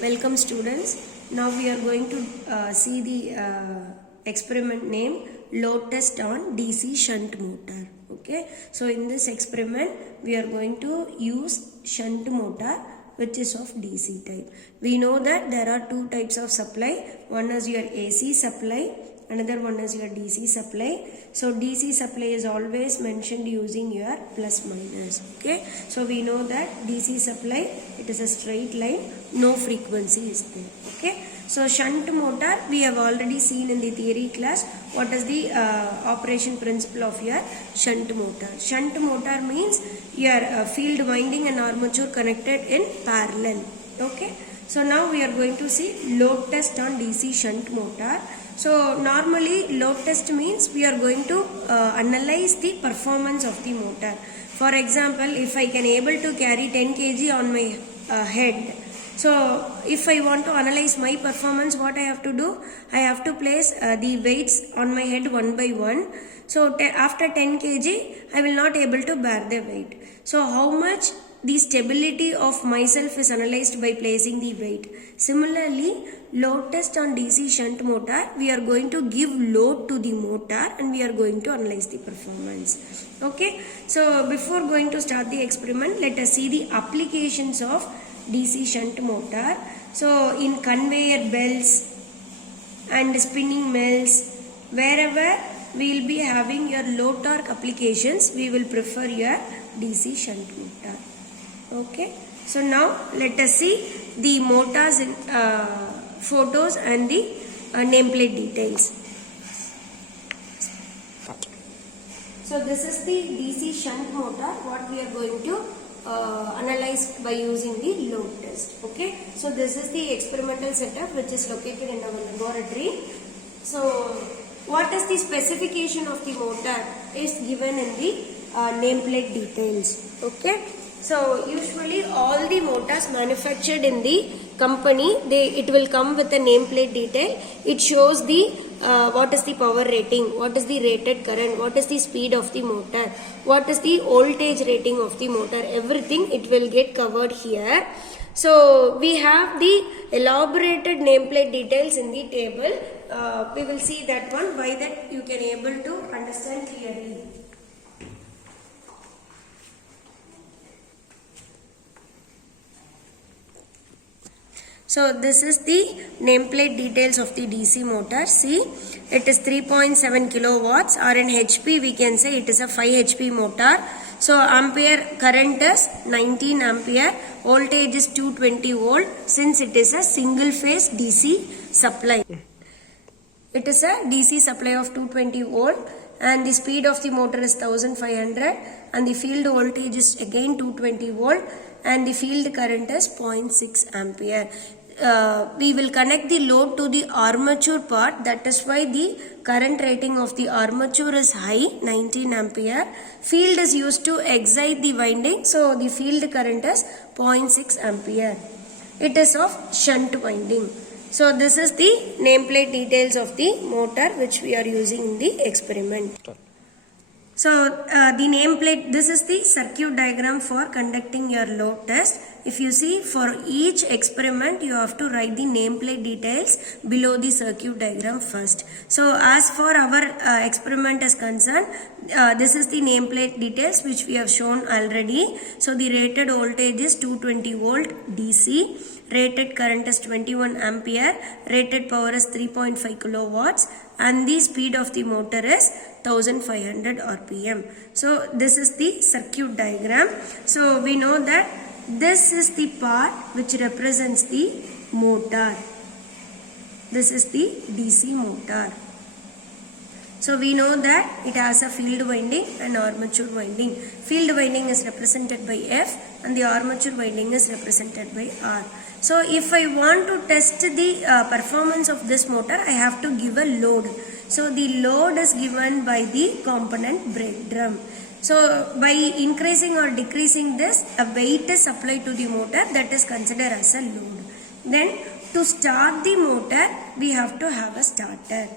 Welcome students. Now we are going to see the experiment name load test on DC shunt motor. Okay, so in this experiment we are going to use shunt motor which is of DC type. We know that there are two types of supply. One is your AC supply, another one is your DC supply. So DC supply is always mentioned using your plus minus. Okay, so we know that DC supply, it is a straight line, no frequency is there. Okay, so shunt motor we have already seen in the theory class. What is the operation principle of your shunt motor? Shunt motor means your field winding and armature connected in parallel. Okay, so now we are going to see load test on DC shunt motor. So normally load test means we are going to analyze the performance of the motor. For example, if I can able to carry 10 kg on my head, so if I want to analyze my performance, what I have to do? I have to place the weights on my head one by one. So after 10 kg, I will not able to bear the weight. So how much the stability of myself is analyzed by placing the weight. Similarly, load test on DC shunt motor, we are going to give load to the motor and we are going to analyze the performance. Okay, so before going to start the experiment, let us see the applications of DC shunt motor. So in conveyor belts and spinning mills, wherever we will be having your low torque applications, we will prefer your DC shunt motor. Okay, so now let us see the motors in photos and the nameplate details. So this is the DC shunt motor, what we are going to analyze by using the load test. Okay, so this is the experimental setup which is located in our laboratory. So what is the specification of the motor is given in the nameplate details. Okay, so usually all the motors manufactured in the company, it will come with a nameplate detail. It shows the what is the power rating, what is the rated current, what is the speed of the motor, what is the voltage rating of the motor, everything it will get covered here. So we have the elaborated nameplate details in the table. We will see that one, by that you can able to understand clearly. So this is the nameplate details of the DC motor. See, it is 3.7 kilowatts, or in HP we can say it is a 5 HP motor. So ampere current is 19 ampere, voltage is 220 volt, since it is a single phase DC supply. It is a DC supply of 220 volt and the speed of the motor is 1500 and the field voltage is again 220 volt and the field current is 0.6 ampere. We will connect the load to the armature part, that is why the current rating of the armature is high, 19 ampere. Field is used to excite the winding, so the field current is 0.6 ampere. It is of shunt winding. So this is the nameplate details of the motor which we are using in the experiment. So the nameplate, this is the circuit diagram for conducting your load test. If you see, for each experiment you have to write the nameplate details below the circuit diagram first. So as for our experiment is concerned, this is the nameplate details which we have shown already. So the rated voltage is 220 volt DC. Rated current is 21 ampere, rated power is 3.5 kilowatts and the speed of the motor is 1500 rpm. So this is the circuit diagram. So we know that this is the part which represents the motor. This is the DC motor. So we know that it has a field winding and armature winding. Field winding is represented by F and the armature winding is represented by R. So if I want to test the performance of this motor, I have to give a load. So the load is given by the component brake drum. So by increasing or decreasing this, a weight is applied to the motor, that is considered as a load. Then to start the motor, we have to have a starter.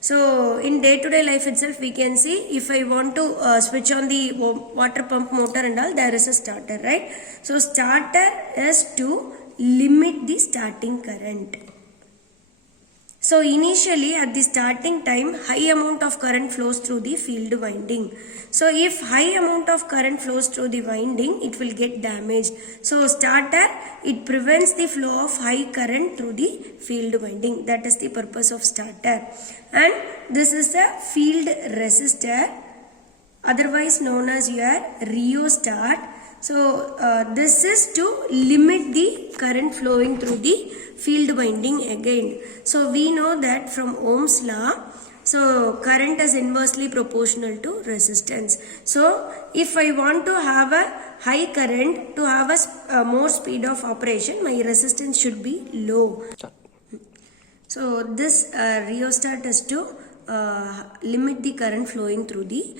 So in day-to-day life itself, we can see if I want to switch on the water pump motor and all, there is a starter, right? So starter is to limit the starting current. So initially at the starting time, high amount of current flows through the field winding. So if high amount of current flows through the winding, it will get damaged. So starter, it prevents the flow of high current through the field winding. That is the purpose of starter. And this is a field resistor, otherwise known as your rheostat. So this is to limit the current flowing through the field winding again. So we know that from Ohm's law, so current is inversely proportional to resistance. So if I want to have a high current, to have a more speed of operation, my resistance should be low. So this rheostat is to limit the current flowing through the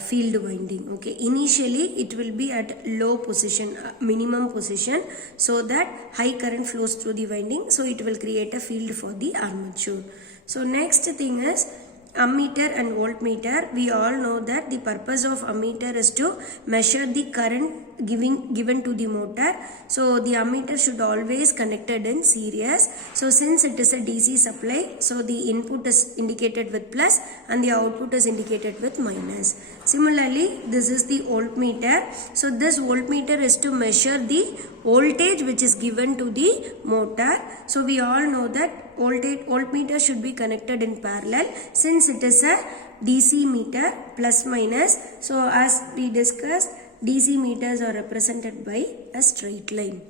field winding. Okay, initially it will be at low position, minimum position, so that high current flows through the winding, so it will create a field for the armature. So next thing is ammeter and voltmeter. We all know that the purpose of ammeter is to measure the current given to the motor. So the ammeter should always connected in series. So since it is a DC supply, so the input is indicated with plus and the output is indicated with minus. Similarly, this is the voltmeter. So this voltmeter is to measure the voltage which is given to the motor. So we all know that voltmeter should be connected in parallel since it is a DC meter plus minus. So as we discussed, DC meters are represented by a straight line.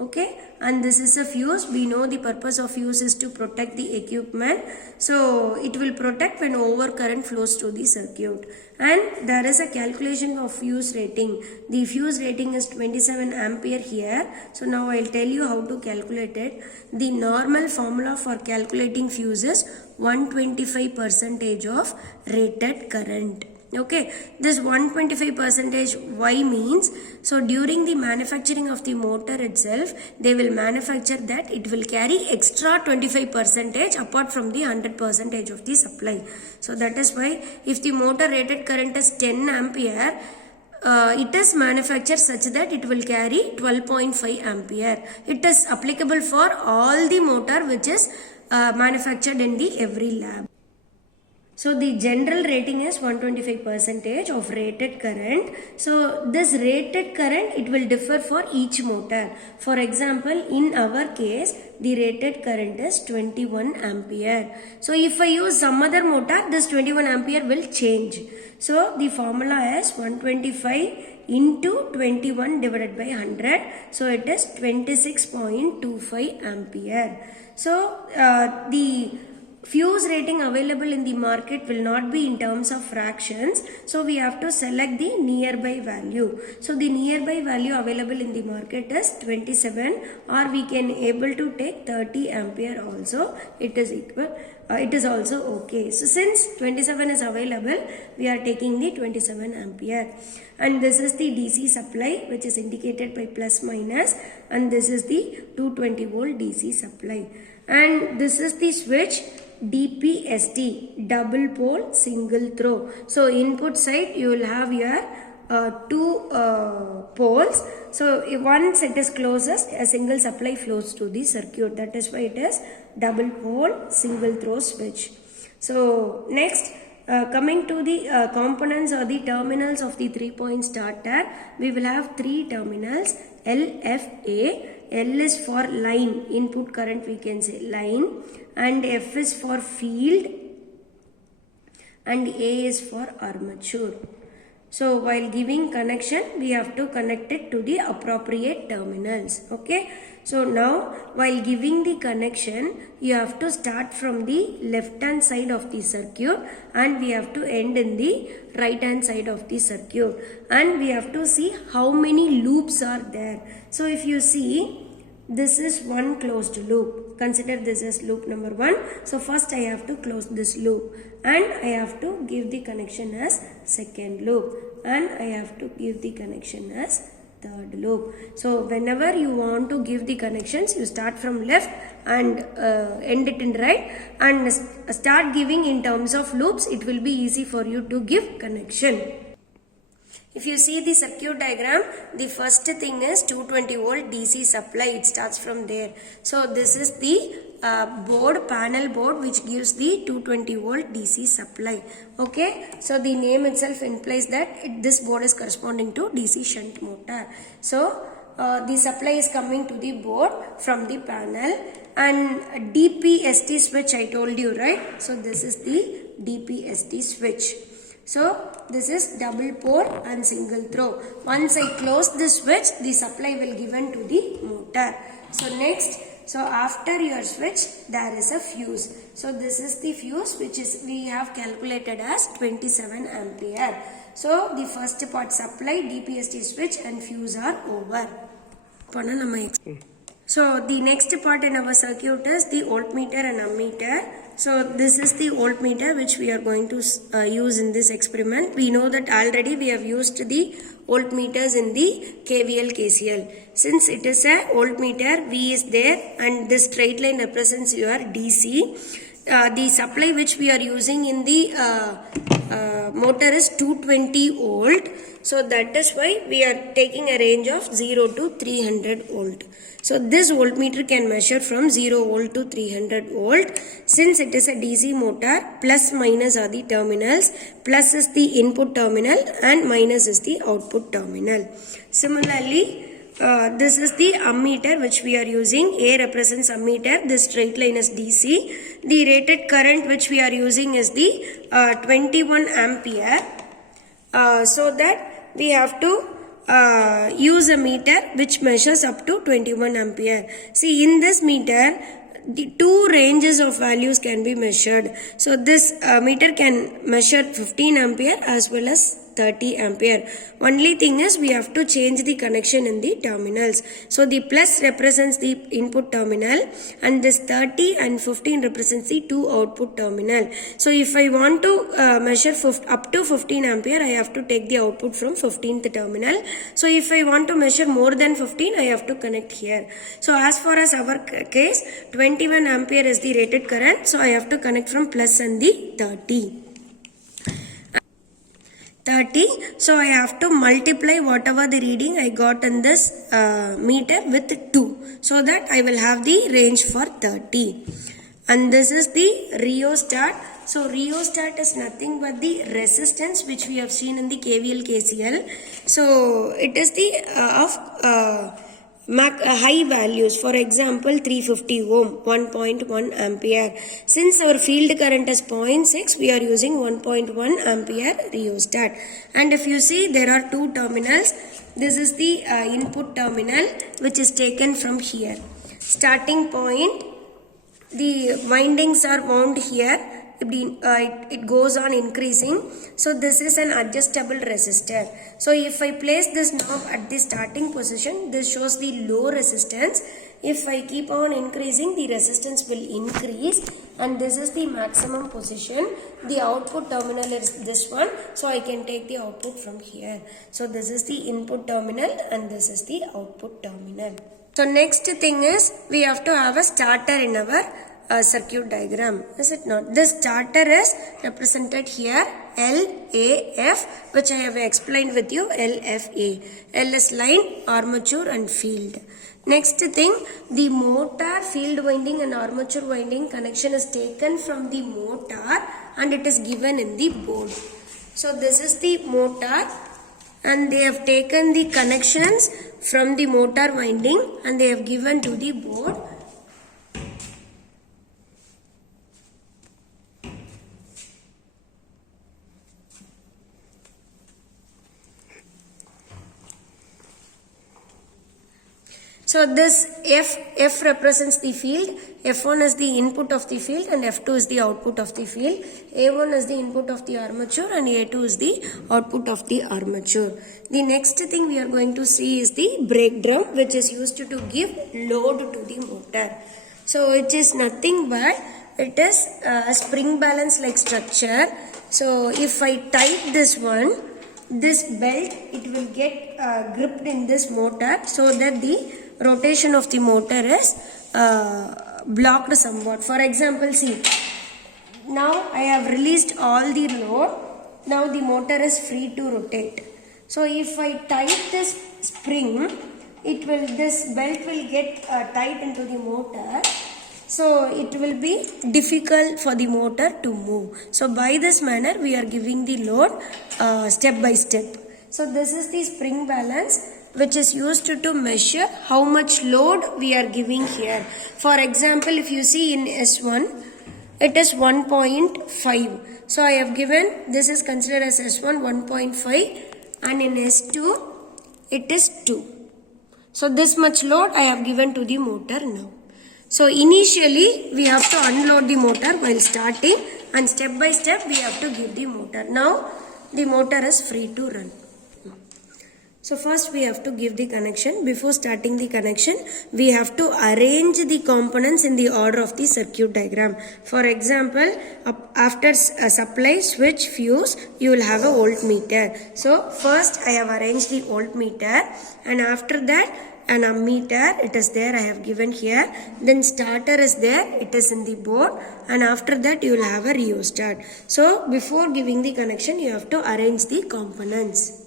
Okay, and this is a fuse. We know the purpose of fuse is to protect the equipment. So it will protect when overcurrent flows through the circuit. And there is a calculation of fuse rating. The fuse rating is 27 ampere here. So now I will tell you how to calculate it. The normal formula for calculating fuse is 125% of rated current. Okay, this 125% why means, so during the manufacturing of the motor itself, they will manufacture that it will carry extra 25% apart from the 100% of the supply. So that is why if the motor rated current is 10 ampere, it is manufactured such that it will carry 12.5 ampere. It is applicable for all the motor which is manufactured in the every lab. So the general rating is 125% of rated current. So this rated current, it will differ for each motor. For example, in our case, the rated current is 21 ampere. So if I use some other motor, this 21 ampere will change. So the formula is 125 into 21 divided by 100. So it is 26.25 ampere. So the fuse rating available in the market will not be in terms of fractions. So we have to select the nearby value. So the nearby value available in the market is 27, or we can able to take 30 ampere also. It is equal. It is also okay. So since 27 is available, we are taking the 27 ampere. And this is the DC supply which is indicated by plus minus, and this is the 220 volt DC supply. And this is the switch DPST, double pole single throw. So input side you will have your two poles. So if once it is closest, a single supply flows to the circuit. That is why it is double pole single throw switch. So next, coming to the components or the terminals of the 3-point starter, we will have three terminals, LFA. L is for line, input current we can say line, and F is for field, and A is for armature. So while giving connection, we have to connect it to the appropriate terminals. Okay. So now while giving the connection, you have to start from the left hand side of the circuit and we have to end in the right hand side of the circuit, and we have to see how many loops are there. So if you see, this is one closed loop. Consider this as loop number 1. So first I have to close this loop, and I have to give the connection as second loop, and I have to give the connection as third loop. So whenever you want to give the connections, you start from left and end it in right, and start giving in terms of loops. It will be easy for you to give connection. If you see the circuit diagram, the first thing is 220 volt DC supply. It starts from there. So this is the panel board which gives the 220 volt DC supply. Okay. So the name itself implies that this board is corresponding to DC shunt motor. So the supply is coming to the board from the panel, and DPST switch I told you, right? So this is the DPST switch. So this is double pole and single throw. Once I close the switch, the supply will given to the motor. So next, so after your switch, there is a fuse. So this is the fuse which is we have calculated as 27 ampere. So the first part supply, DPST switch and fuse are over. So the next part in our circuit is the voltmeter and ammeter. So this is the voltmeter which we are going to use in this experiment. We know that already we have used the voltmeters in the KVL KCL. Since it is a voltmeter, V is there and this straight line represents your DC. The supply which we are using in the motor is 220 volt. So that is why we are taking a range of 0 to 300 volt. So this voltmeter can measure from 0 volt to 300 volt. Since it is a DC motor, plus minus are the terminals. Plus is the input terminal and minus is the output terminal. Similarly, this is the ammeter which we are using. A represents ammeter. This straight line is DC. The rated current which we are using is the 21 ampere. So that we have to use a meter which measures up to 21 ampere. See, in this meter, the two ranges of values can be measured. So this meter can measure 15 ampere as well as 30 ampere. Only thing is we have to change the connection in the terminals. So the plus represents the input terminal and this 30 and 15 represents the two output terminal. So if I want to measure up to 15 ampere, I have to take the output from 15th terminal. So if I want to measure more than 15, I have to connect here. So as far as our case, 21 ampere is the rated current. So I have to connect from plus and the 30. So I have to multiply whatever the reading I got in this meter with 2. So that I will have the range for 30. And this is the rheostat. So rheostat is nothing but the resistance which we have seen in the KVL KCL. So it is the high values. For example, 350 ohm, 1.1 ampere. Since our field current is 0.6, we are using 1.1 ampere rheostat. And if you see, there are two terminals. This is the input terminal which is taken from here. Starting point, the windings are wound here. It goes on increasing. So this is an adjustable resistor. So if I place this knob at the starting position, this shows the low resistance. If I keep on increasing, the resistance will increase, and this is the maximum position. The output terminal is this one, so I can take the output from here. So this is the input terminal and this is the output terminal. So next thing is we have to have a starter in our circuit diagram, is it not? This starter is represented here LAF, which I have explained with you, LFA. L is line, armature and field. Next thing, the motor field winding and armature winding connection is taken from the motor and it is given in the board. So this is the motor and they have taken the connections from the motor winding and they have given to the board. So this F represents the field, F1 is the input of the field and F2 is the output of the field. A1 is the input of the armature and A2 is the output of the armature. The next thing we are going to see is the brake drum, which is used to give load to the motor. So it is nothing but it is a spring balance like structure. So if I tighten this one, this belt, it will get gripped in this motor so that the rotation of the motor is blocked somewhat. For example, see, now I have released all the load. Now the motor is free to rotate. So if I tight this spring, this belt will get tight into the motor. So it will be difficult for the motor to move. So by this manner we are giving the load step by step. So this is the spring balance which is used to measure how much load we are giving here. For example, if you see in S1, it is 1.5. So I have given, this is considered as S1 1.5, and in S2 it is 2. So this much load I have given to the motor now. So initially we have to unload the motor while starting, and step by step we have to give the motor. Now the motor is free to run. So first we have to give the connection. Before starting the connection, we have to arrange the components in the order of the circuit diagram. For example, after a supply, switch, fuse, you will have a voltmeter. So first I have arranged the voltmeter, and after that an ammeter, it is there, I have given here. Then starter is there, it is in the board, and after that you will have a rheostat. So before giving the connection, you have to arrange the components.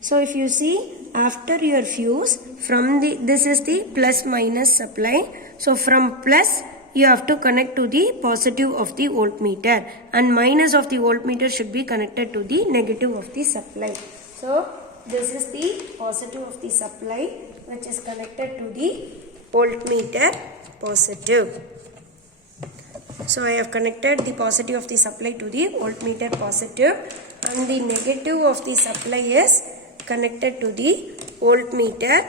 So if you see, after your fuse, from this is the plus minus supply. So from plus you have to connect to the positive of the voltmeter, and minus of the voltmeter should be connected to the negative of the supply. So this is the positive of the supply which is connected to the voltmeter positive. So I have connected the positive of the supply to the voltmeter positive, and the negative of the supply is connected to the voltmeter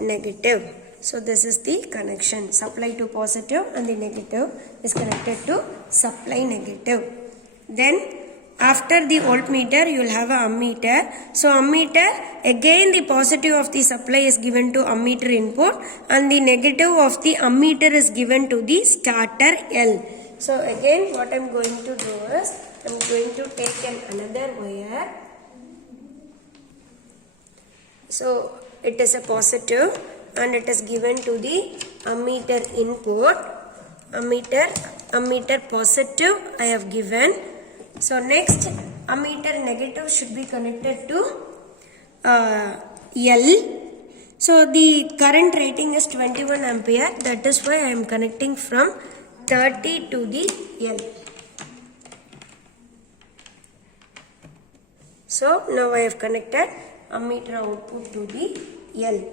negative. So this is the connection. Supply to positive and the negative is connected to supply negative. Then after the voltmeter you will have a ammeter. So ammeter, again the positive of the supply is given to ammeter input, and the negative of the ammeter is given to the starter L. So again what I am going to do is, I am going to take another wire. So it is a positive and it is given to the ammeter input. Ammeter positive I have given. So next, ammeter negative should be connected to L. So the current rating is 21 ampere. That is why I am connecting from 30 to the L. So now I have connected ammeter output to the L.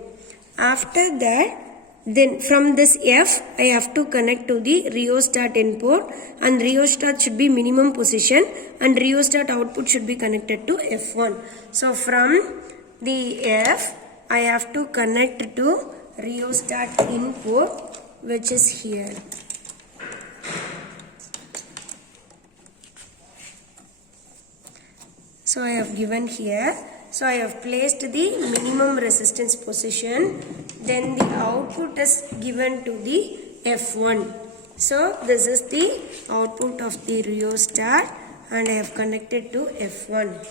After that, then from this F, I have to connect to the rheostat input, and rheostat should be minimum position, and rheostat output should be connected to F1. So from the F, I have to connect to rheostat input, which is here. So I have given here. So I have placed the minimum resistance position. Then the output is given to the F1. So this is the output of the rheostat, and I have connected to F1.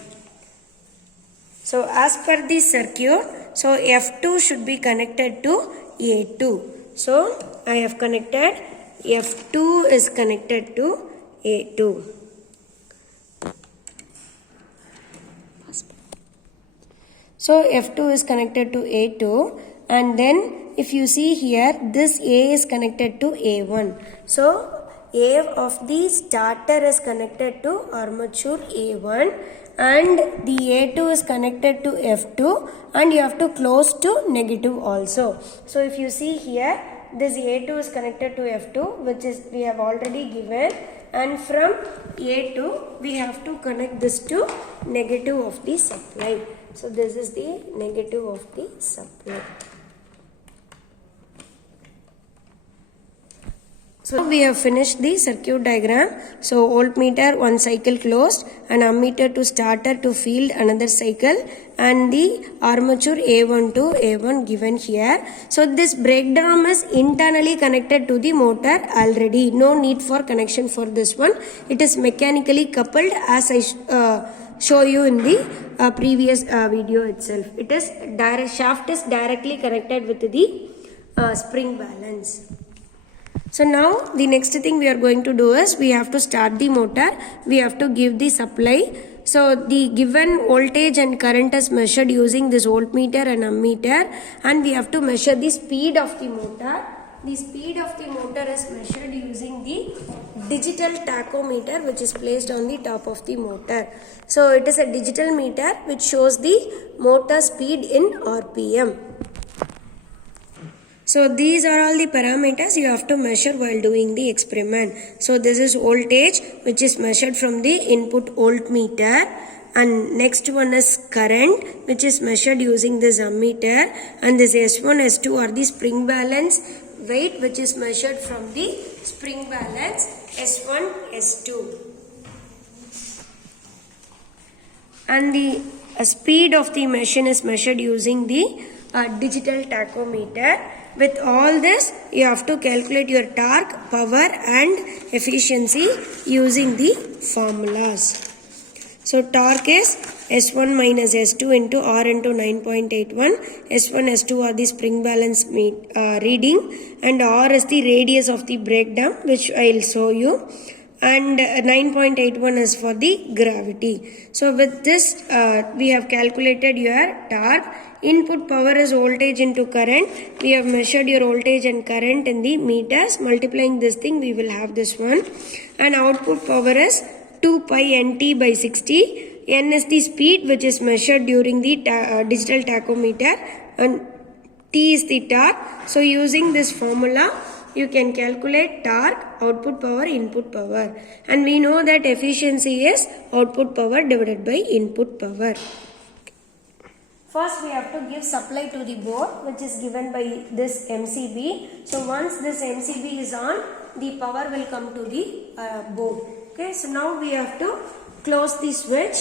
So as per the circuit, so F2 should be connected to A2. So I have connected, F2 is connected to A2. So F2 is connected to A2, and then if you see here, this A is connected to A1. So A of the starter is connected to armature A1, and the A2 is connected to F2, and you have to close to negative also. So if you see here, this A2 is connected to F2, which is we have already given, and from A2 we have to connect this to negative of the supply. So this is the negative of the supply. So we have finished the circuit diagram. So voltmeter, one cycle closed, and ammeter to starter to field, another cycle, and the armature A1 to A1 given here. So this breakdown is internally connected to the motor already. No need for connection for this one. It is mechanically coupled as I show you in the previous video itself. It is shaft is directly connected with the spring balance. So now the next thing we are going to do is, we have to start the motor. We have to give the supply So the given voltage and current is measured using this voltmeter and ammeter, and we have to measure the speed of the motor. The speed of the motor is measured using the digital tachometer, which is placed on the top of the motor. So it is a digital meter which shows the motor speed in RPM. So these are all the parameters you have to measure while doing the experiment. So this is voltage, which is measured from the input voltmeter, and next one is current, which is measured using this ammeter, and this S1 S2 are the spring balance weight, which is measured from the spring balance S1 S2, and the speed of the machine is measured using the digital tachometer. With all this, you have to calculate your torque, power and efficiency using the formulas. So torque is S1 minus S2 into R into 9.81. S1, S2 are the spring balance reading, and R is the radius of the breakdown, which I will show you, and 9.81 is for the gravity. So with this, we have calculated your torque. Input power is voltage into current. We have measured your voltage and current in the meters. Multiplying this thing, we will have this one. And output power is 2 pi nt by 60. N is the speed which is measured during the digital tachometer, and T is the torque. So using this formula, you can calculate torque, output power, input power. And we know that efficiency is output power divided by input power. First, we have to give supply to the board, which is given by this MCB. So once this MCB is on, the power will come to the board. Okay, so now we have to close the switch,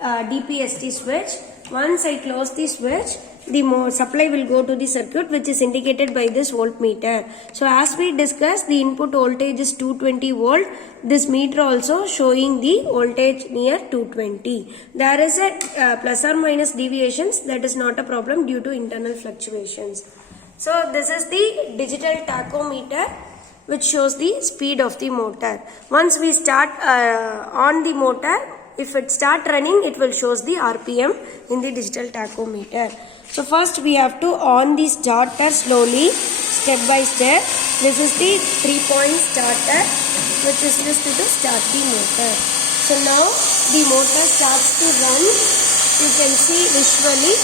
DPST switch. Once I close the switch, the supply will go to the circuit, which is indicated by this voltmeter. So as we discussed, the input voltage is 220 volt. This meter also showing the voltage near 220. There is a plus or minus deviations. That is not a problem due to internal fluctuations. So this is the digital tachometer, which shows the speed of the motor. Once we start on the motor, if it start running, it will shows the RPM in the digital tachometer. So first we have to on the starter slowly, step by step. This is the 3-point starter, which is used to start the motor. So now the motor starts to run. You can see visually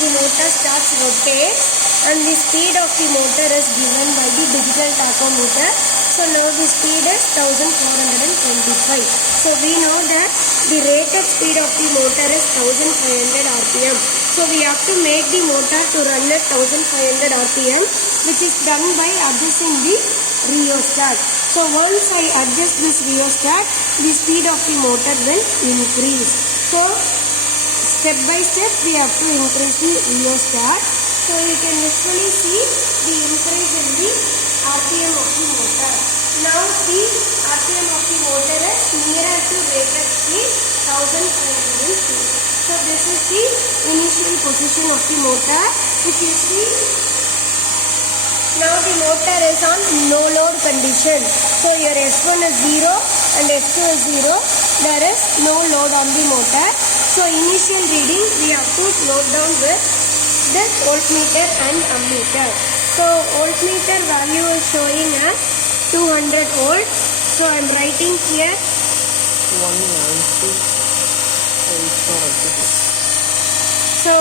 the motor starts rotate, and the speed of the motor is given by the digital tachometer. So now the speed is 1425. So we know that the rated speed of the motor is 1500 RPM. So we have to make the motor to run at 1500 RPM, which is done by adjusting the rheostat. So once I adjust this rheostat, the speed of the motor will increase. So step by step we have to increase the rheostat. So you can visually see the increase in the RPM of the motor. Now the RPM of the motor is nearer to rated speed 1500 speed. So this is the initial position of the motor. If you see, now the motor is on no load condition. So your S1 is 0 and S2 is 0. There is no load on the motor. So initial reading we have to note down with this voltmeter and ammeter. So voltmeter value is showing as 200 volt. So I am writing here 190. So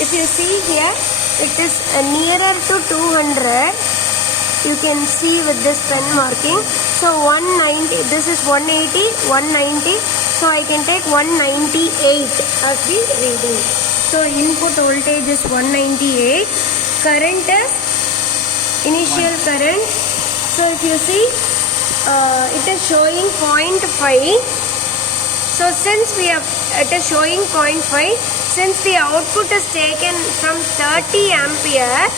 if you see here, it is nearer to 200. You can see with this pen marking. So 190, this is 180, 190. So I can take 198 as the reading. So input voltage is 198. Current is initial current. So if you see, it is showing 0.5. So since we have, it is showing 0.5, since the output is taken from 30 ampere,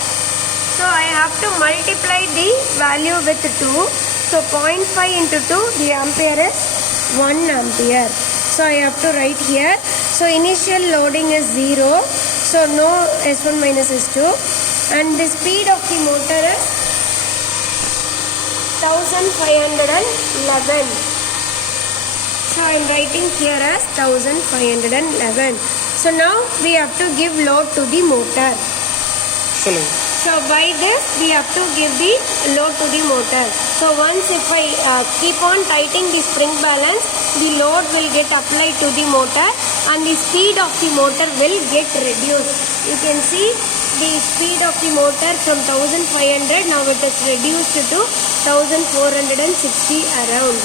so I have to multiply the value with 2. So 0.5 into 2, the ampere is 1 ampere. So I have to write here. So initial loading is 0. So no S1 minus S2. And the speed of the motor is 1511. So I am writing here as 1511. So now we have to give load to the motor. So by this we have to give the load to the motor. So once if I keep on tightening the spring balance, the load will get applied to the motor and the speed of the motor will get reduced. You can see the speed of the motor from 1500, now it is reduced to 1460 around.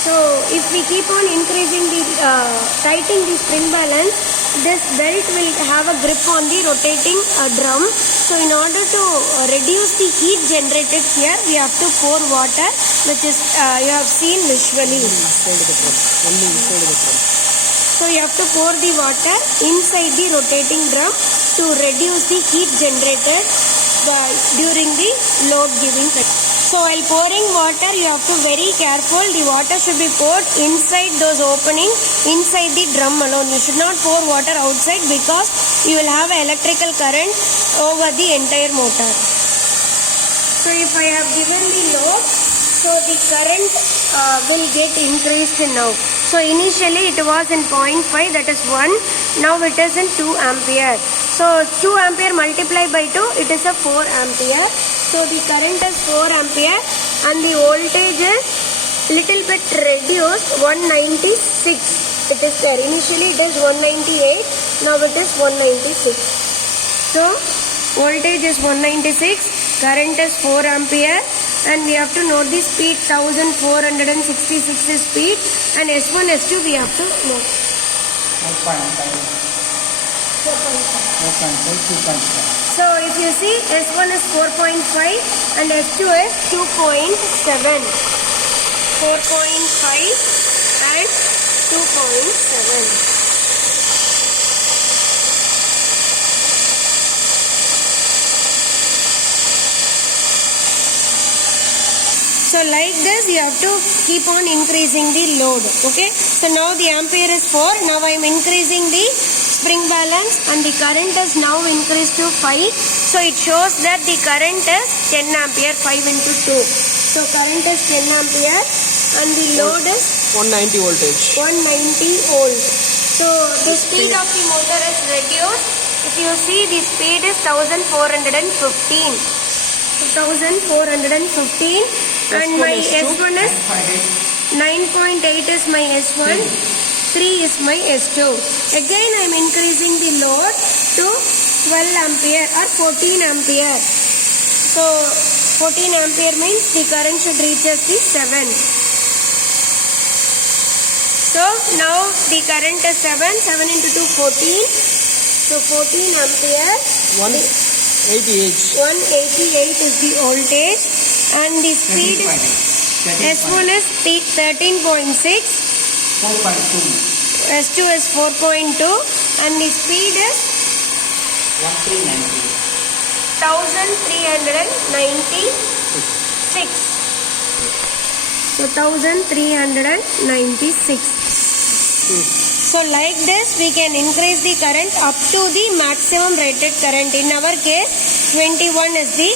So if we keep on increasing the tightening the spring balance, this belt will have a grip on the rotating drum. So in order to reduce the heat generated here, we have to pour water, which is you have seen visually. So you have to pour the water inside the rotating drum to reduce the heat generated during the load giving. So while pouring water, you have to very careful. The water should be poured inside those openings, inside the drum alone. You should not pour water outside because you will have electrical current over the entire motor. So if I have given the load, so the current will get increased now. So initially it was in 0.5, that is 1. Now it is in 2 ampere. So 2 ampere multiplied by 2, it is a 4 ampere. So the current is 4 ampere and the voltage is little bit reduced, 196. It is there. Initially it is 198. Now it is 196. So voltage is 196. Current is 4 ampere. And we have to note the speed, 1466 is speed, and S1, S2 we have to note. 4.5. So if you see, S1 is 4.5 and S2 is 2.7. 4.5 and 2.7. So like this you have to keep on increasing the load. Okay. So now the ampere is 4. Now I am increasing the spring balance and the current is now increased to 5. So it shows that the current is 10 ampere, 5 into 2. So current is 10 ampere and the load is 190 voltage. 190 volt. So the speed of the motor is reduced. If you see, the speed is 1415. 1415. And my S1 is 9.8 is my S1, 3 is my S2. Again I am increasing the load to 12 ampere or 14 ampere. So 14 ampere means the current should reach us the 7. So now the current is 7 into 2, 14. So 14 ampere. 188 is the voltage. And the speed S1 is 13.6, 4.2, S2 is 4.2 and the speed is 1396. So 1396. So like this we can increase the current up to the maximum rated current. In our case 21 is the